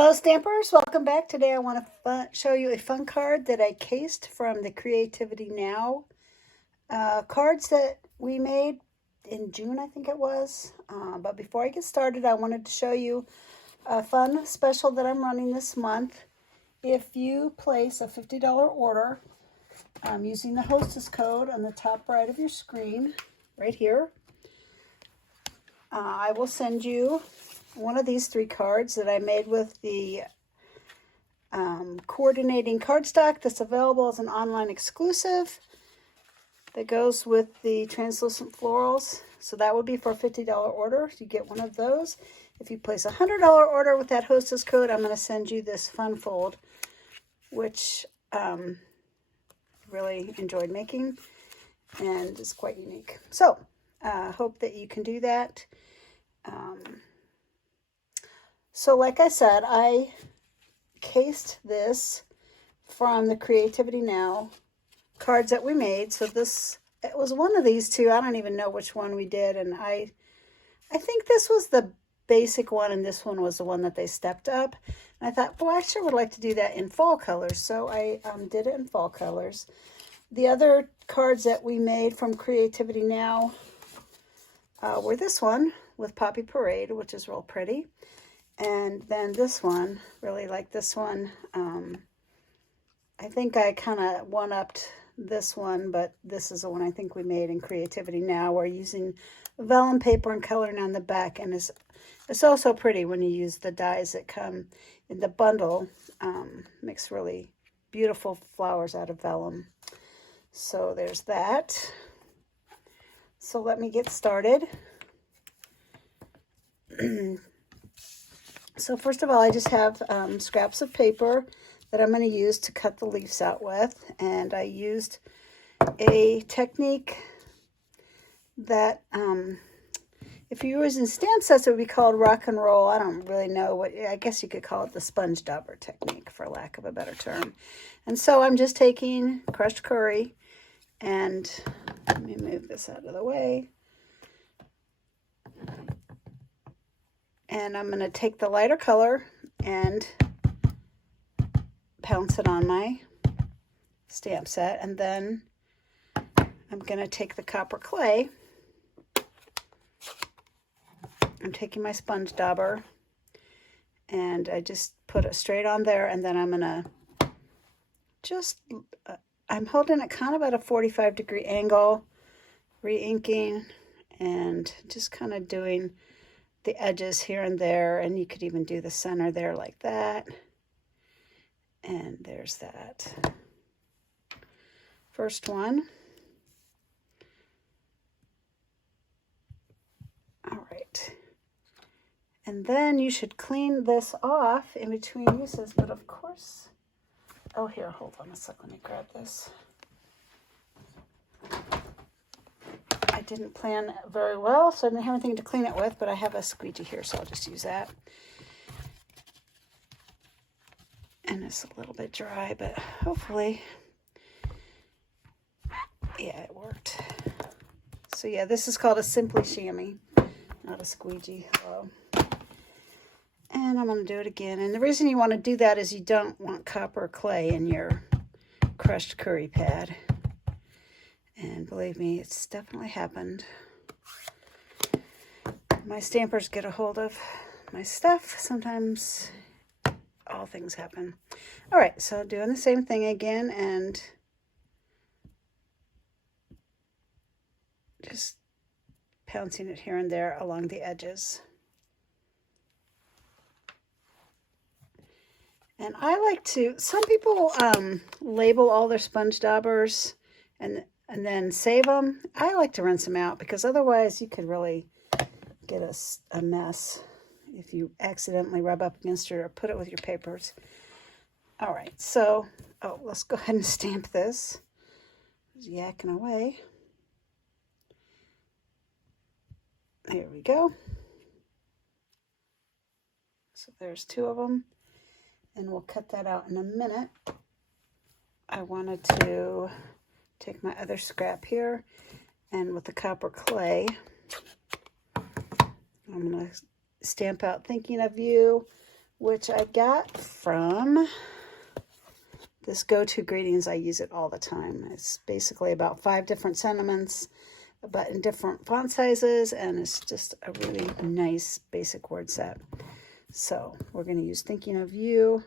Hello Stampers, welcome back. Today I want to show you a fun card that I cased from the Creativity Now cards that we made in June, I think it was. But before I get started, I wanted to show you a fun special that I'm running this month. If you place a $50 order using the hostess code on the top right of your screen, right here, I will send you one of these 3 cards that I made with the coordinating cardstock that's available as an online exclusive that goes with the Translucent Florals. So that would be for a $50 order. You get one of those. If you place a $100 order with that hostess code, I'm going to send you this fun fold, which I really enjoyed making and is quite unique. So I hope that you can do that. So like I said, I cased this from the Creativity Now cards that we made. So it was one of these 2. I don't even know which one we did. And I think this was the basic one and this one was the one that they stepped up. And I thought, well, I sure would like to do that in fall colors. So I did it in fall colors. The other cards that we made from Creativity Now were this one with Poppy Parade, which is real pretty. And then this one, really like this one. I think I kind of one-upped this one, but this is the one I think we made in Creativity Now. We're using vellum paper and coloring on the back, and it's also pretty when you use the dies that come in the bundle. Makes really beautiful flowers out of vellum. So there's that. So let me get started. So first of all, I just have scraps of paper that I'm going to use to cut the leaves out with. And I used a technique that, if you were using stamp sets, it would be called rock and roll. I don't really know I guess you could call it the sponge dauber technique, for lack of a better term. And so I'm just taking crushed curry, and let me move this out of the way. And I'm going to take the lighter color and pounce it on my stamp set. And then I'm going to take the copper clay. I'm taking my sponge dauber and I just put it straight on there. And then I'm going to I'm holding it kind of at a 45-degree angle, re-inking, and just kind of doing the edges here and there, and you could even do the center there like that. And there's that first one. All right, and then you should clean this off in between uses, but of course, oh, here, hold on a sec, let me grab this. I didn't plan very well, so I didn't have anything to clean it with, but I have a squeegee here, so I'll just use that. And it's a little bit dry, but hopefully, yeah, it worked. So yeah, this is called a Simply Chamois, not a squeegee. Hello. And I'm going to do it again. And the reason you want to do that is you don't want copper or clay in your crushed curry pad. And believe me, it's definitely happened. My stampers get a hold of my stuff. Sometimes all things happen. All right, so doing the same thing again and just pouncing it here and there along the edges. And I like to, some people label all their sponge daubers and then save them. I like to rinse them out because otherwise you could really get a mess if you accidentally rub up against it or put it with your papers. All right, so, let's go ahead and stamp this. Just yakking away. Here we go. So there's 2 of them, and we'll cut that out in a minute. I wanted to take my other scrap here, and with the copper clay, I'm going to stamp out Thinking of You which I got from this Go-To Greetings. I use it all the time. It's basically about 5 different sentiments, but in different font sizes, and it's just a really nice basic word set. So we're going to use Thinking of You.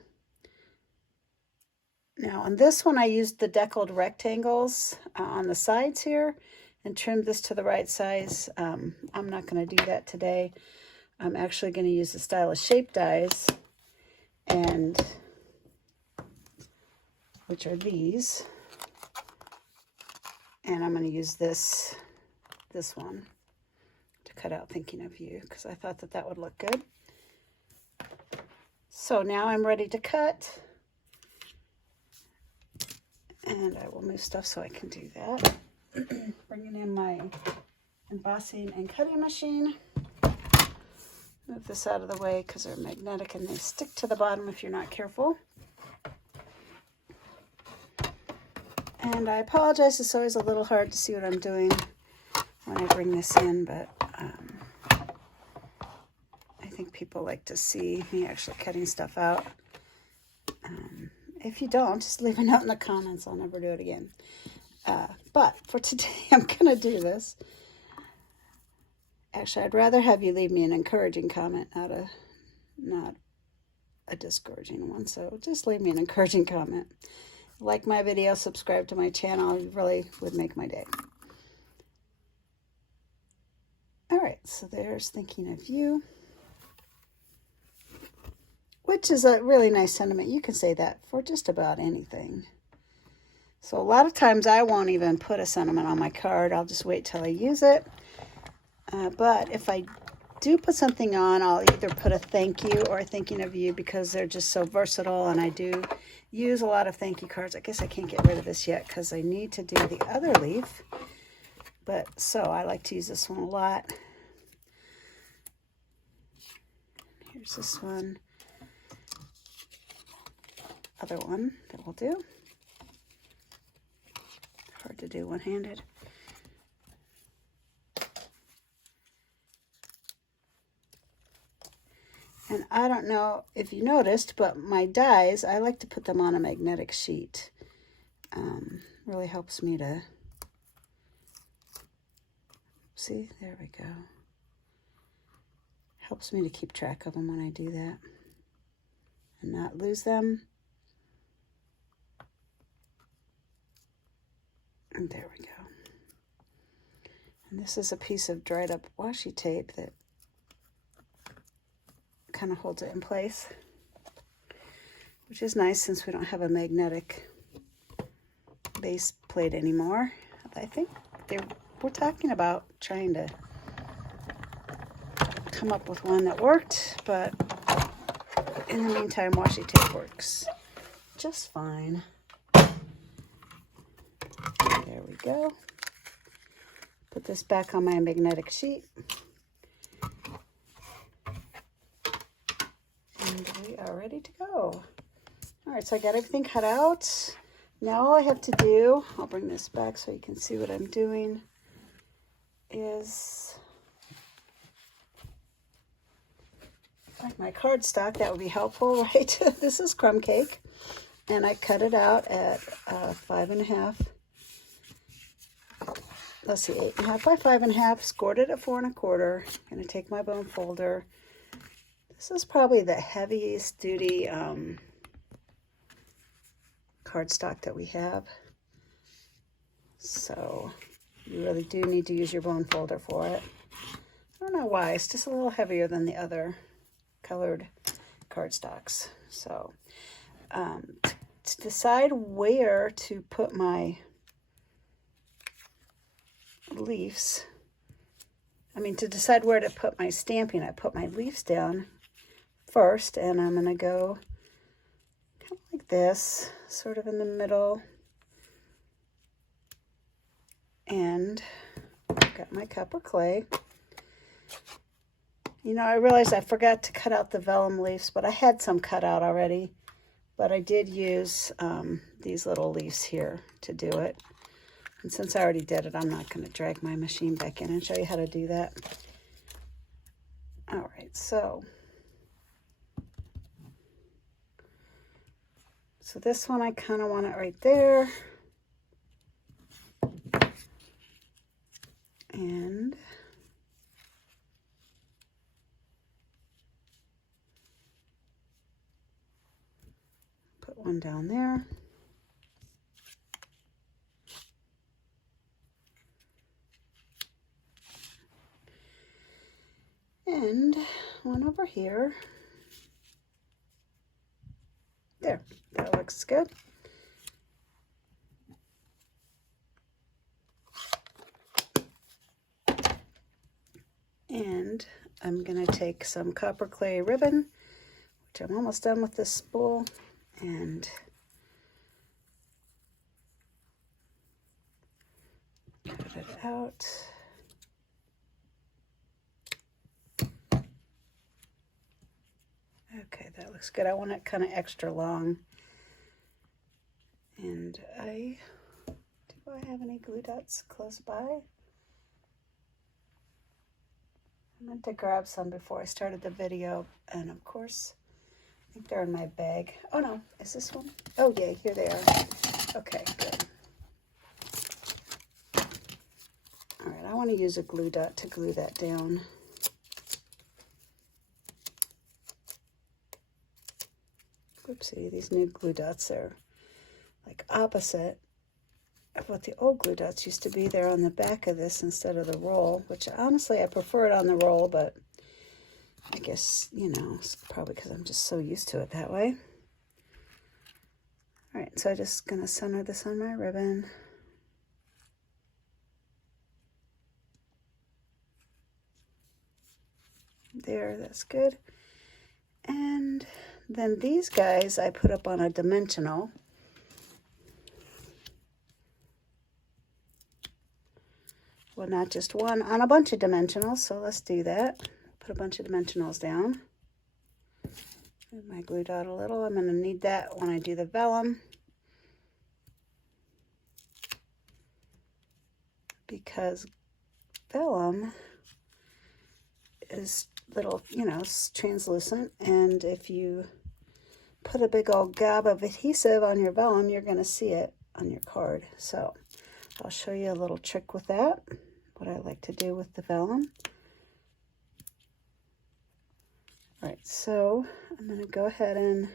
Now on this one, I used the deckled rectangles on the sides here and trimmed this to the right size. I'm not going to do that today. I'm actually going to use the Stylish Shape dies, and which are these. And I'm going to use this one to cut out Thinking of You because I thought that that would look good. So now I'm ready to cut. And I will move stuff so I can do that. Bringing in my embossing and cutting machine. Move this out of the way because they're magnetic and they stick to the bottom if you're not careful. And I apologize, it's always a little hard to see what I'm doing when I bring this in, but I think people like to see me actually cutting stuff out. If you don't, just leave a note in the comments. I'll never do it again. But for today, I'm going to do this. Actually, I'd rather have you leave me an encouraging comment, not a discouraging one. So just leave me an encouraging comment. Like my video, subscribe to my channel. It really would make my day. All right, so there's Thinking of You, which is a really nice sentiment. You can say that for just about anything. So a lot of times I won't even put a sentiment on my card. I'll just wait till I use it. But if I do put something on, I'll either put a thank you or a Thinking of You because they're just so versatile, and I do use a lot of thank you cards. I guess I can't get rid of this yet because I need to do the other leaf. But so I like to use this one a lot. Here's this one. Other one that we'll do. Hard to do one-handed. And I don't know if you noticed, but my dies, I like to put them on a magnetic sheet. Really helps me to, see, there we go. Helps me to keep track of them when I do that and not lose them. And there we go. And this is a piece of dried up washi tape that kind of holds it in place, which is nice since we don't have a magnetic base plate anymore. I think we're talking about trying to come up with one that worked, but in the meantime, washi tape works just fine. There we go. Put this back on my magnetic sheet. And we are ready to go. All right, so I got everything cut out. Now all I have to do, I'll bring this back so you can see what I'm doing, is like my cardstock. That would be helpful, right? This is crumb cake, and I cut it out at 5.5. Let's see, 8.5 by 5.5. Scored it at 4 1/4. I'm gonna take my bone folder. This is probably the heaviest duty cardstock that we have. So you really do need to use your bone folder for it. I don't know why, it's just a little heavier than the other colored cardstocks. So to decide where to put my leaves, to decide where to put my stamping, I put my leaves down first, and I'm going to go kind of like this, sort of in the middle, and I've got my copper clay. I realized I forgot to cut out the vellum leaves, but I had some cut out already, but I did use these little leaves here to do it. And since I already did it, I'm not going to drag my machine back in and show you how to do that. All right, so So this one, I kind of want it right there. And put one down there. And one over here. There, that looks good. And I'm gonna take some copper clay ribbon, which I'm almost done with this spool, and cut it out. Okay, that looks good. I want it kind of extra long. And do I have any glue dots close by? I meant to grab some before I started the video, and of course, I think they're in my bag. Oh no, is this one? Oh yeah, here they are. Okay, good. All right, I want to use a glue dot to glue that down. Oopsie, these new glue dots are like opposite of what the old glue dots used to be. They're on the back of this instead of the roll, which honestly I prefer it on the roll, but I guess, you know, it's probably because I'm just so used to it that way. All right, so I'm just gonna center this on my ribbon. There, that's good. And then these guys I put up on a dimensional. Well, not just one, on a bunch of dimensionals, so let's do that. Put a bunch of dimensionals down. Move my glue dot a little. I'm going to need that when I do the vellum, because vellum is little, you know, translucent, and if you put a big old gob of adhesive on your vellum, you're going to see it on your card. So I'll show you a little trick with that, what I like to do with the vellum. All right, so I'm going to go ahead and,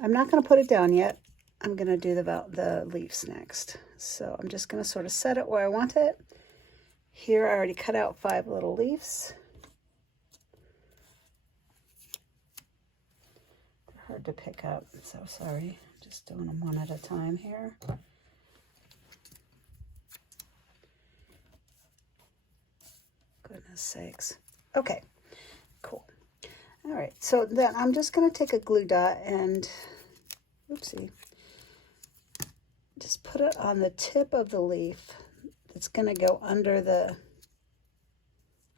I'm not going to put it down yet. I'm going to do the leaves next. So I'm just going to sort of set it where I want it. Here I already cut out 5 little leaves. They're hard to pick up, so sorry. Just doing them one at a time here. Goodness sakes. Okay, cool. All right, so then I'm just going to take a glue dot and, oopsie, just put it on the tip of the leaf. It's going to go under the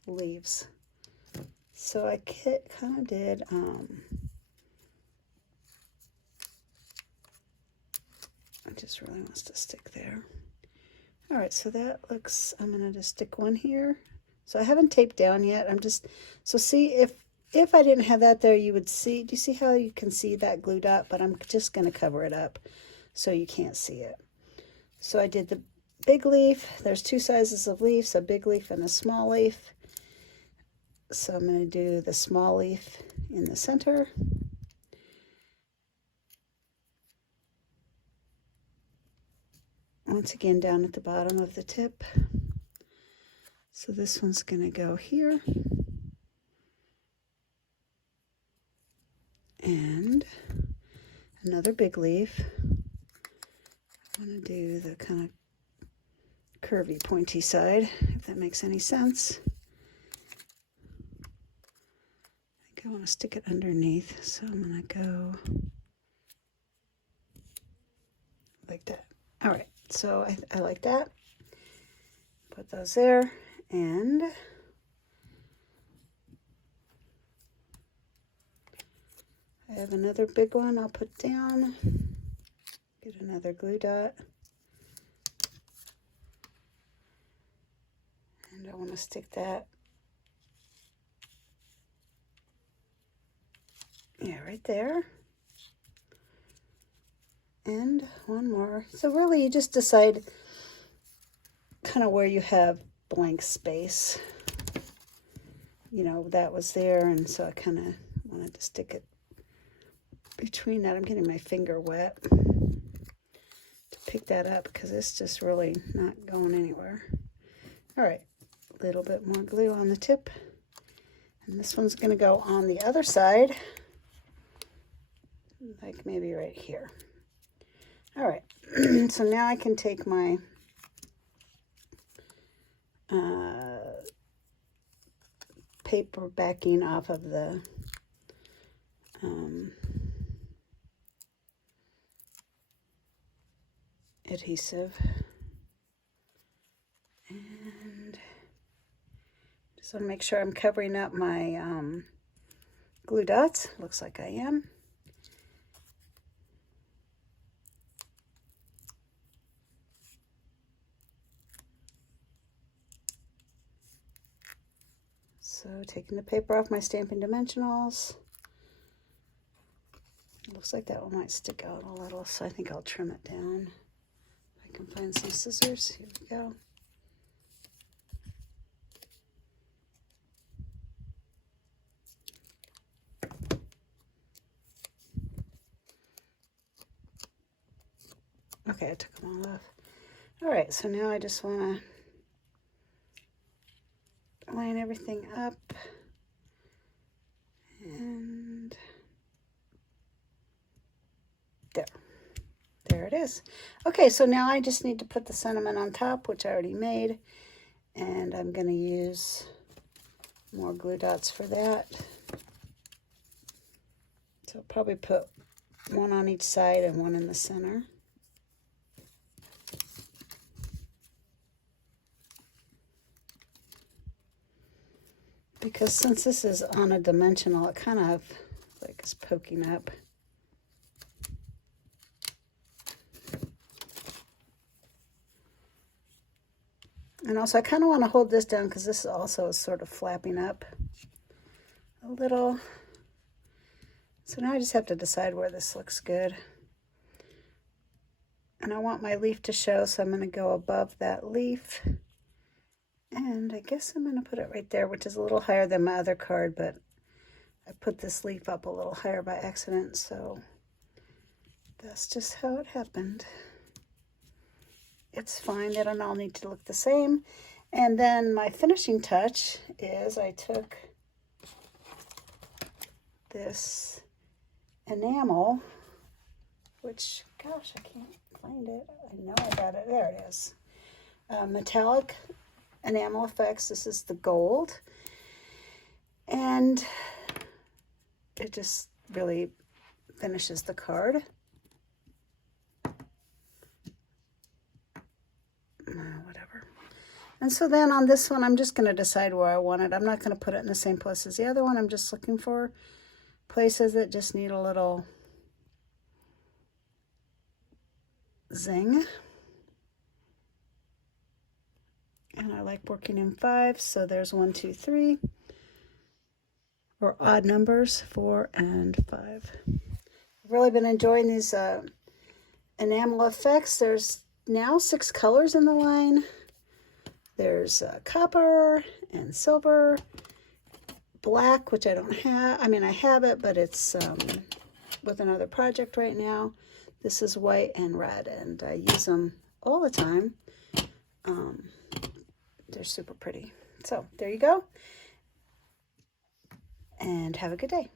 leaves. So I kind of did, it just really wants to stick there. All right, so that looks, I'm going to just stick one here. So I haven't taped down yet. I'm just, so see, if I didn't have that there, you would see, do you see how you can see that glue dot? But I'm just going to cover it up so you can't see it. So I did the big leaf. There's 2 sizes of leaves, a big leaf and a small leaf. So I'm going to do the small leaf in the center. Once again, down at the bottom of the tip. So this one's going to go here. And another big leaf. I want to do the kind of curvy, pointy side, if that makes any sense. I think I want to stick it underneath, so I'm going to go like that. All right, so I like that. Put those there, and I have another big one I'll put down. Get another glue dot. And I want to stick that, yeah, right there. And one more. So really you just decide kind of where you have blank space. You know, that was there, and so I kind of wanted to stick it between that. I'm getting my finger wet to pick that up because it's just really not going anywhere. All right, a little bit more glue on the tip. And this one's going to go on the other side, like maybe right here. All right, so now I can take my paper backing off of the adhesive, and just want to make sure I'm covering up my glue dots. Looks like I am. So taking the paper off my Stampin' Dimensionals. It looks like that one might stick out a little, so I think I'll trim it down. If I can find some scissors. Here we go. Okay, I took them all off. All right, so now I just want to line everything up. And there it is. Okay, so now I just need to put the sentiment on top, which I already made. And I'm going to use more glue dots for that. So I'll probably put one on each side and one in the center. Because since this is on a dimensional, it kind of like is poking up. And also I kind of want to hold this down because this also is sort of flapping up a little. So now I just have to decide where this looks good. And I want my leaf to show, so I'm going to go above that leaf. And I guess I'm going to put it right there, which is a little higher than my other card, but I put this leaf up a little higher by accident, so that's just how it happened. It's fine, they don't all need to look the same. And then my finishing touch is I took this enamel, which, gosh, I can't find it. I know I got it. There it is. Metallic enamel effects. This is the gold. And it just really finishes the card. Whatever. And so then on this one, I'm just going to decide where I want it. I'm not going to put it in the same place as the other one. I'm just looking for places that just need a little zing. And I like working in 5, so there's 1, 2, 3, or odd numbers, 4 and 5. I've really been enjoying these enamel effects. There's now 6 colors in the line. There's copper and silver, black, which I don't have. I mean, I have it, but it's with another project right now. This is white and red, and I use them all the time. They're super pretty. So there you go, and have a good day.